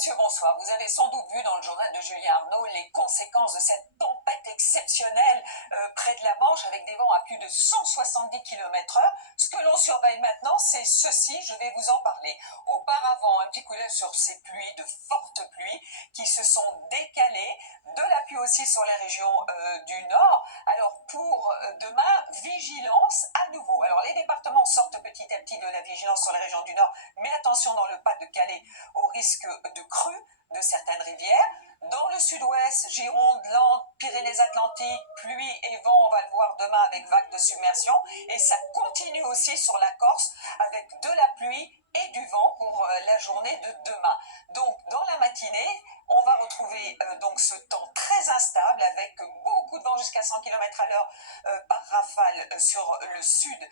Monsieur, bonsoir. Vous avez sans doute vu dans le journal de Julien Arnaud les conséquences de cette tempête exceptionnelle près de la Manche avec des vents à plus de 170 km/h. Ce que l'on surveille maintenant, c'est ceci, je vais vous en parler. Auparavant, un petit coup d'œil sur ces pluies, de fortes pluies qui se sont décalées, de la pluie aussi sur les régions du Nord. Alors pour demain, vigilance à nouveau. Alors les départements sortent petit à petit de la vigilance sur les régions du Nord, mais attention dans le Pas-de-Calais au risque de crue de certaines rivières. Dans le sud-ouest, Gironde, Landes, Pyrénées-Atlantiques, pluie et vent, on va le voir demain avec vagues de submersion. Et ça continue aussi sur la Corse avec de la pluie et du vent pour la journée de demain. Donc dans la matinée, on va retrouver donc ce temps très instable avec beaucoup de vent jusqu'à 100 km/h par rafale sur le sud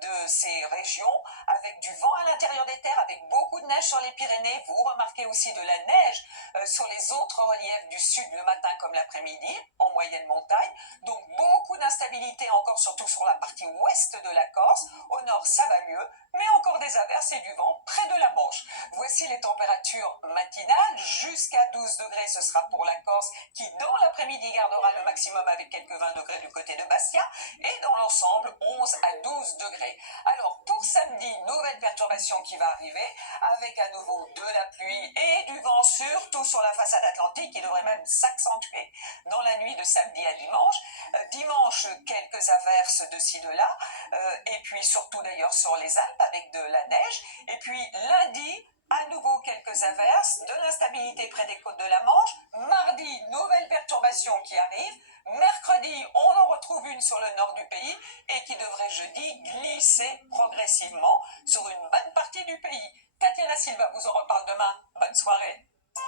de ces régions, avec du vent à l'intérieur des terres, avec beaucoup de neige sur les Pyrénées. Vous remarquez aussi de la neige sur les autres reliefs du sud le matin comme l'après-midi, en moyenne montagne. Donc beaucoup d'instabilité encore, surtout sur la partie ouest de la Corse. Au nord, ça va mieux, mais encore des averses et du vent près de la Manche. Voici les températures matinales. Jusqu'à 12 degrés, ce sera pour la Corse, qui dans l'après-midi gardera le maximum avec quelques 20 degrés du côté de Bastia, et dans l'ensemble, 11 à 12 degrés. Alors pour samedi, nouvelle perturbation qui va arriver, avec à nouveau de la pluie et du vent, surtout sur la façade atlantique, qui devrait même s'accentuer dans la nuit de samedi à dimanche. Dimanche, quelques averses de ci, de là, et puis surtout d'ailleurs sur les Alpes avec de la neige. Et puis lundi, à nouveau quelques averses, de l'instabilité près des côtes de la Manche. Mardi, nouvelle perturbation qui arrive. Mercredi, on en retrouve une sur le nord du pays et qui devrait jeudi glisser progressivement sur une bonne partie du pays. Tatiana Silva vous en reparle demain. Bonne soirée.